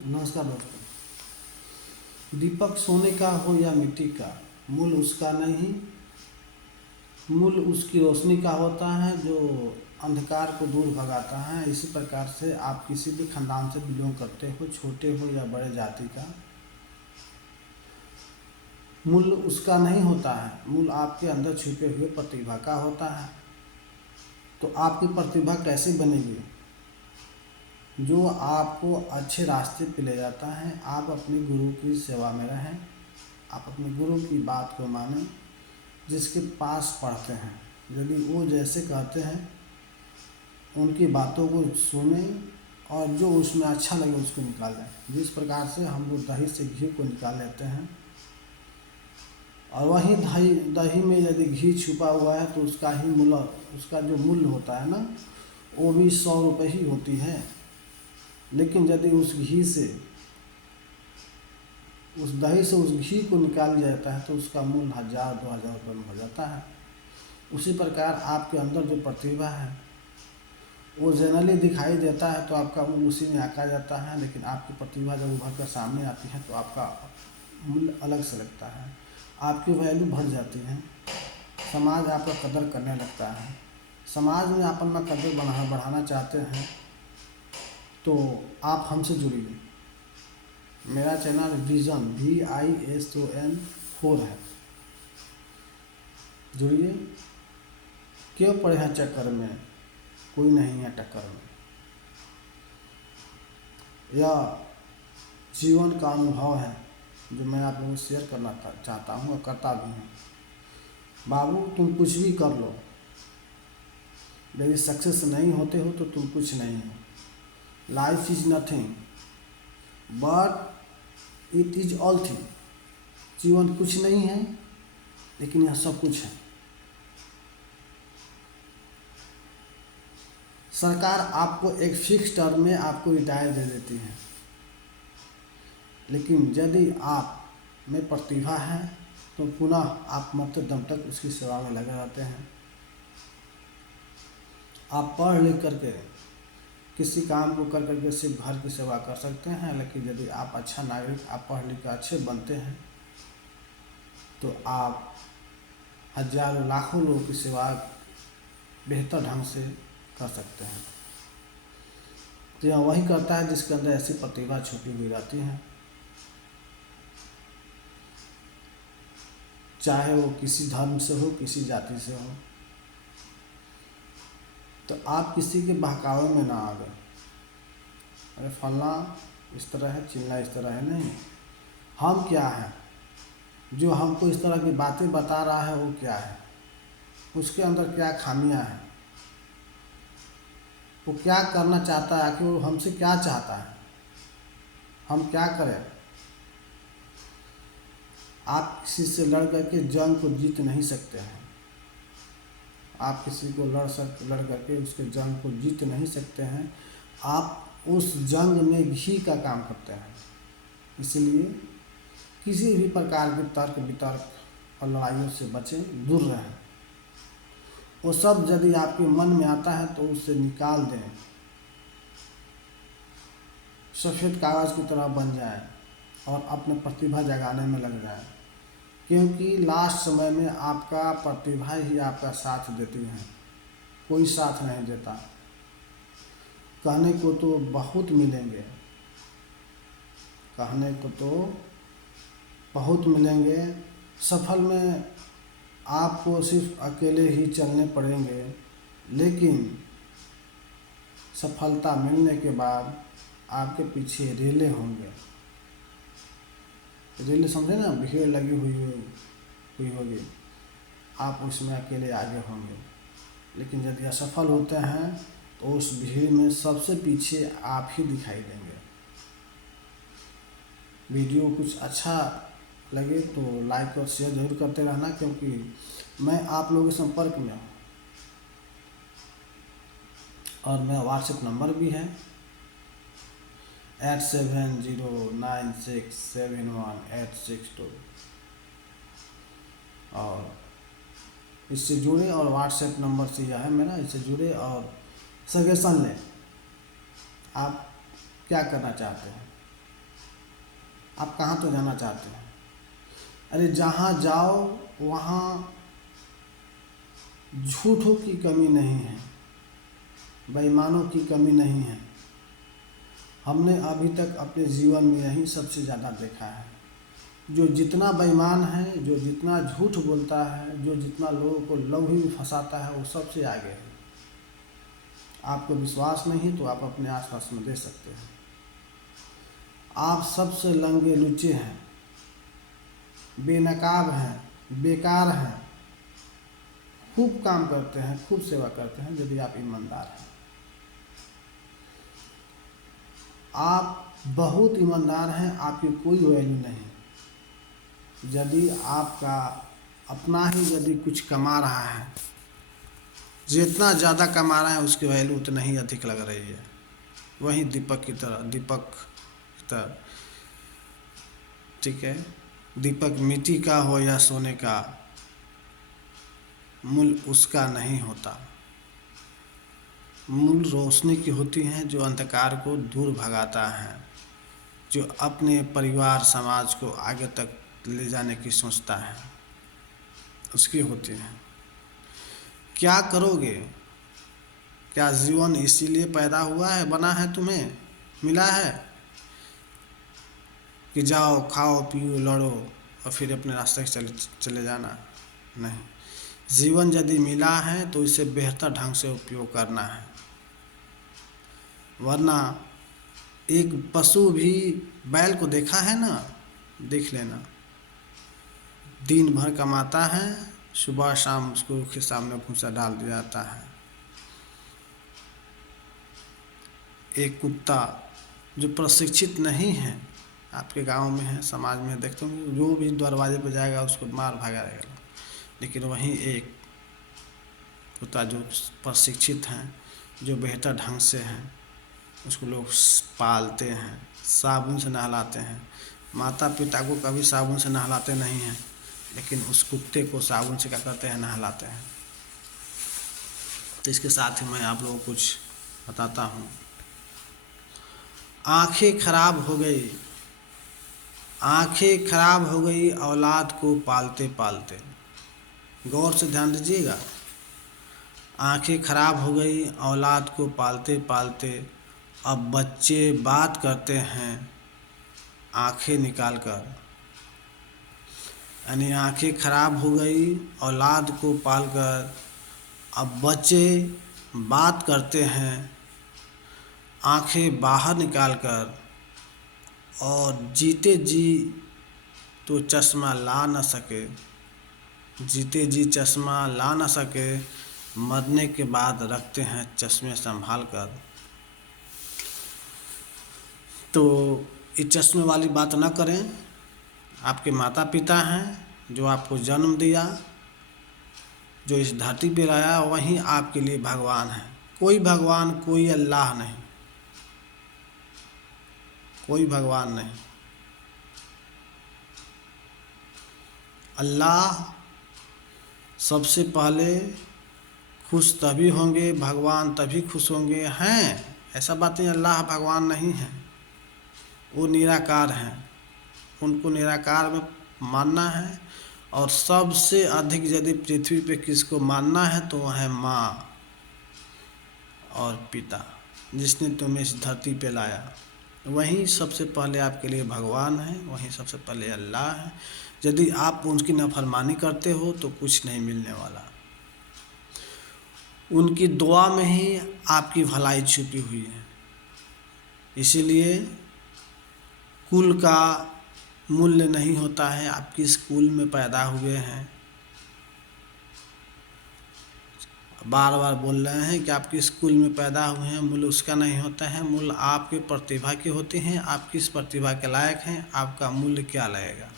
नमस्कार दोस्तों। दीपक सोने का हो या मिट्टी का, मूल उसका नहीं, मूल उसकी रोशनी का होता है जो अंधकार को दूर भगाता है। इसी प्रकार से आप किसी भी खानदान से बिलोंग करते हो, छोटे हो या बड़े जाति का, मूल उसका नहीं होता है। मूल आपके अंदर छुपे हुए प्रतिभा का होता है। तो आपकी प्रतिभा कैसे बनेगी? जो आपको अच्छे रास्ते पे ले जाता है। आप अपने गुरु की सेवा में रहें, आप अपने गुरु की बात को मानें, जिसके पास पढ़ते हैं। यदि वो जैसे कहते हैं उनकी बातों को सुनें और जो उसमें अच्छा लगे उसको निकालें। जिस प्रकार से हम लोग दही से घी को निकाल लेते हैं, और वही दही में यदि घी छुपा हुआ है तो उसका ही मूल्य, उसका जो मूल्य होता है ना, वो भी 100 रुपये ही होती है। लेकिन यदि उस घी से, उस दही से उस घी को निकाल दिया जाता है तो उसका मूल्य 1000-2000 रुपये में हो जाता है। उसी प्रकार आपके अंदर जो प्रतिभा है वो जनरली दिखाई देता है तो आपका मूल्य उसी में आका जाता है। लेकिन आपकी प्रतिभा जब उभर कर सामने आती है तो आपका मूल्य अलग से लगता है, आपकी वैल्यू बढ़ जाती है। समाज आपका कदर करने लगता है। समाज में आप अपना कदर बढ़ाना चाहते हैं तो आप हमसे जुड़िए। मेरा चैनल विजन VISON 4 है, जुड़िए। क्यों पड़े हैं चक्कर में, कोई नहीं है टक्कर में। यह जीवन का अनुभव है जो मैं आप लोगों से शेयर करना चाहता हूँ और करता भी हूँ। बाबू, तुम कुछ भी कर लो, यदि सक्सेस नहीं होते हो तो तुम कुछ नहीं हो। Life is nothing but it is all thing. जीवन कुछ नहीं है लेकिन यह सब कुछ है। सरकार आपको एक फिक्स टर्म में आपको रिटायर दे देती है, लेकिन यदि आप में प्रतिभा है तो पुनः आप मरते दम तक उसकी सेवा में लगे रहते हैं। आप पढ़ लिख करके किसी काम को कर करके सिर्फ घर की सेवा कर सकते हैं, लेकिन यदि आप अच्छा नागरिक, आप पढ़ लिख कर अच्छे बनते हैं तो आप हजारों लाखों लोगों की सेवा बेहतर ढंग से कर सकते हैं। तो यह वही करता है जिसके अंदर ऐसी प्रतिभा छुपी हुई रहती है, चाहे वो किसी धर्म से हो, किसी जाति से हो। तो आप किसी के बहकावे में ना आ गए, अरे फलना इस तरह है, चिल्ला इस तरह है, नहीं। हम क्या हैं, जो हमको इस तरह की बातें बता रहा है वो क्या है, उसके अंदर क्या खामियां हैं, वो क्या करना चाहता है, कि वो हमसे क्या चाहता है, हम क्या करें। आप किसी से लड़ करके जंग को जीत नहीं सकते हैं। आप किसी को लड़ करके उसके जंग को जीत नहीं सकते हैं। आप उस जंग में घी का काम करते हैं। इसलिए किसी भी प्रकार के तर्क वितर्क और लड़ाइयों से बचें, दूर रहें। वो सब यदि आपके मन में आता है तो उसे निकाल दें, सफ़ेद कागज़ की तरह बन जाए और अपने प्रतिभा जगाने में लग जाए। क्योंकि लास्ट समय में आपका प्रतिभा ही आपका साथ देती है, कोई साथ नहीं देता। कहने को तो बहुत मिलेंगे, कहने को तो बहुत मिलेंगे, सफल में आपको सिर्फ अकेले ही चलने पड़ेंगे। लेकिन सफलता मिलने के बाद आपके पीछे रेले होंगे। रेले समझे ना, भीड़ लगी हुई होगी, आप उसमें अकेले आगे होंगे। लेकिन यदि असफल होते हैं तो उस भीड़ में सबसे पीछे आप ही दिखाई देंगे। वीडियो कुछ अच्छा लगे तो लाइक और शेयर जरूर करते रहना, क्योंकि मैं आप लोगों के संपर्क में हूँ और मेरा व्हाट्सएप नंबर भी है 8709671862। और इससे जुड़े, और व्हाट्सएप नंबर से यह है मेरा, इससे जुड़े और सजेशन लें। आप क्या करना चाहते हैं, आप कहाँ तो जाना चाहते हैं? अरे जहाँ जाओ वहाँ झूठों की कमी नहीं है, बेईमानों की कमी नहीं है। हमने अभी तक अपने जीवन में यही सबसे ज़्यादा देखा है। जो जितना बेईमान है, जो जितना झूठ बोलता है, जो जितना लोगों को लव में फंसाता है, वो सबसे आगे है। आपको विश्वास नहीं तो आप अपने आसपास में देख सकते हैं। आप सबसे लंगे लुच्चे हैं, बेनकाब हैं, बेकार हैं, खूब काम करते हैं, खूब सेवा करते हैं यदि आप ईमानदार हैं। आप बहुत ईमानदार हैं, आपकी कोई वैल्यू नहीं। यदि आपका अपना ही यदि कुछ कमा रहा है, जितना ज़्यादा कमा रहा है उसकी वैल्यू उतना ही अधिक लग रही है। वहीं दीपक की तरह ठीक है, दीपक मिट्टी का हो या सोने का, मूल उसका नहीं होता। मूल रोशनी की होती हैं जो अंधकार को दूर भगाता है, जो अपने परिवार समाज को आगे तक ले जाने की सोचता है, उसकी होती है। क्या करोगे? क्या जीवन इसीलिए पैदा हुआ है, बना है, तुम्हें मिला है कि जाओ खाओ पियो लड़ो और फिर अपने रास्ते से चले जाना? नहीं, जीवन यदि मिला है तो इसे बेहतर ढंग से उपयोग करना है। वरना एक पशु भी, बैल को देखा है ना, देख लेना, दिन भर कमाता है, सुबह शाम उसको के सामने भूसा डाल दिया जाता है। एक कुत्ता जो प्रशिक्षित नहीं है, आपके गांव में है, समाज में देखते हो, जो भी दरवाजे पर जाएगा उसको मार भागेगा। लेकिन वहीं एक कुत्ता जो प्रशिक्षित हैं, जो बेहतर ढंग से हैं, उसको लोग पालते हैं, साबुन से नहलाते हैं। माता पिता को कभी साबुन से नहलाते नहीं हैं, लेकिन उस कुत्ते को साबुन से क्या करते हैं, नहलाते हैं। तो इसके साथ ही मैं आप लोगों को कुछ बताता हूँ। आंखें खराब हो गई, आंखें खराब हो गई औलाद को पालते पालते। गौर से ध्यान दीजिएगा। आंखें खराब हो गई औलाद को पालते पालते, अब बच्चे बात करते हैं आंखें निकाल कर। यानी आंखें खराब हो गई औलाद को पालकर, अब बच्चे बात करते हैं आंखें बाहर निकाल कर, और जीते जी तो चश्मा ला न सके, जीते जी चश्मा ला न सके, मरने के बाद रखते हैं चश्मे संभाल कर। तो इस चश्मे वाली बात ना करें। आपके माता पिता हैं जो आपको जन्म दिया, जो इस धरती पे लाया, वही आपके लिए भगवान है। कोई भगवान, कोई अल्लाह नहीं, कोई भगवान नहीं। अल्लाह सबसे पहले खुश तभी होंगे, भगवान तभी खुश होंगे हैं, ऐसा बात नहीं। अल्लाह भगवान नहीं है, वो निराकार हैं, उनको निराकार में मानना है। और सबसे अधिक यदि पृथ्वी पे किसको मानना है तो वह है माँ और पिता, जिसने तुम्हें इस धरती पे लाया। वही सबसे पहले आपके लिए भगवान है, वही सबसे पहले अल्लाह है। यदि आप उनकी नाफरमानी करते हो तो कुछ नहीं मिलने वाला। उनकी दुआ में ही आपकी भलाई छुपी हुई है। इसीलिए कुल का मूल्य नहीं होता है, आप किस कुल में पैदा हुए हैं। बार बार बोल रहे हैं कि आप किस कुल में पैदा हुए हैं, मूल्य उसका नहीं होता है। मूल्य आपके प्रतिभा के होते हैं, आप किस प्रतिभा के लायक हैं, आपका मूल्य क्या लगेगा।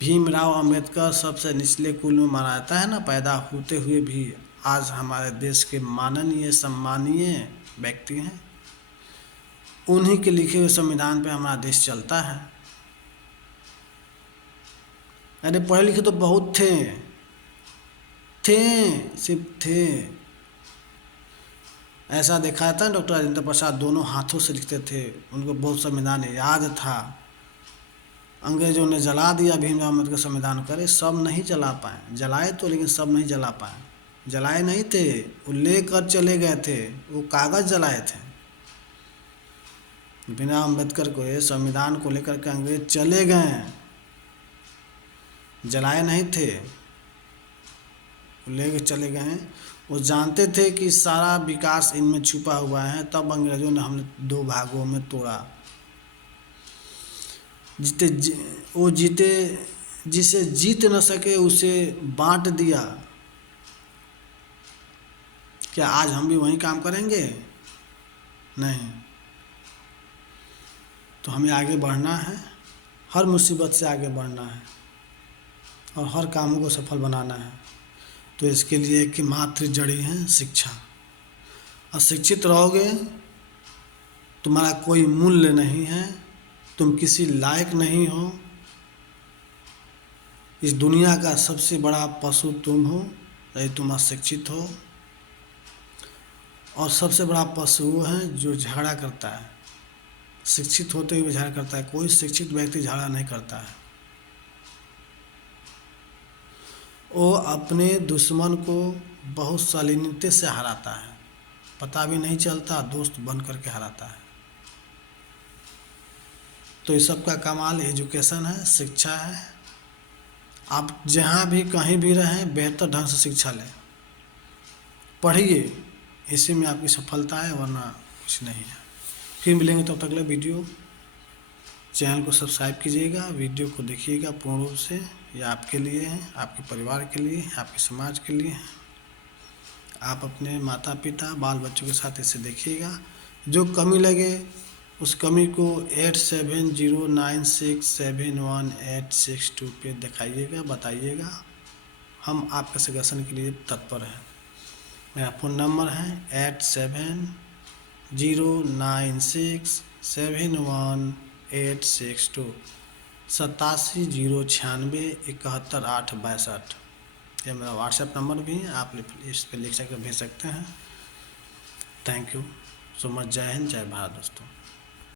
भीमराव अंबेडकर सबसे निचले कुल में माना जाता है ना, पैदा होते हुए भी आज हमारे देश के माननीय सम्मानीय व्यक्ति हैं। उन्हीं के लिखे हुए संविधान पे हमारा देश चलता है। अरे पढ़े लिखे तो बहुत थे, सिर्फ थे। ऐसा देखा था डॉक्टर राजेंद्र प्रसाद दोनों हाथों से लिखते थे, उनको बहुत संविधान याद था। अंग्रेजों ने जला दिया भीमराव अम्बेडकर संविधान करे, सब नहीं जला पाए, जलाए तो लेकिन सब नहीं जला पाए। जलाए नहीं थे, वो लेकर चले गए थे, वो कागज जलाए थे। भीमराव अम्बेडकर को ये संविधान को लेकर के अंग्रेज चले गए, जलाए नहीं थे, वो लेकर चले गए। वो जानते थे कि सारा विकास इनमें छुपा हुआ है, तब अंग्रेजों ने हमें 2 भागों में तोड़ा। वो जीते, जिसे जीत न सके उसे बांट दिया। क्या आज हम भी वही काम करेंगे? नहीं। तो हमें आगे बढ़ना है, हर मुसीबत से आगे बढ़ना है और हर कामों को सफल बनाना है। तो इसके लिए एक मात्र जड़ी है शिक्षा। अशिक्षित रहोगे, तुम्हारा कोई मूल्य नहीं है, तुम किसी लायक नहीं हो। इस दुनिया का सबसे बड़ा पशु तुम हो यदि तुम अशिक्षित हो, और सबसे बड़ा पशु वो है जो झगड़ा करता है। शिक्षित होते हुए झगड़ा करता है, कोई शिक्षित व्यक्ति झगड़ा नहीं करता है। वो अपने दुश्मन को बहुत शालीनता से हराता है, पता भी नहीं चलता, दोस्त बन करके हराता है। तो इस सब का कमाल एजुकेशन है, शिक्षा है। आप जहाँ भी कहीं भी रहें, बेहतर ढंग से शिक्षा लें, पढ़िए, इसी में आपकी सफलता है, वरना कुछ नहीं है। फिर मिलेंगे, तब तक अगले वीडियो। चैनल को सब्सक्राइब कीजिएगा, वीडियो को देखिएगा पूर्ण रूप से। ये आपके लिए है, आपके परिवार के लिए, आपके समाज के लिए है। आप अपने माता पिता बाल बच्चों के साथ इसे देखिएगा। जो कमी लगे उस कमी को 8709671862 पे दिखाइएगा, बताइएगा। हम आपके सजेशन के लिए तत्पर हैं। मेरा फ़ोन नंबर है 8709671862, 8709671862। ये मेरा व्हाट्सएप नंबर भी है, आप इस पर लिख सकते भेज सकते हैं। Thank you so much. जय हिंद, जय भारत दोस्तों।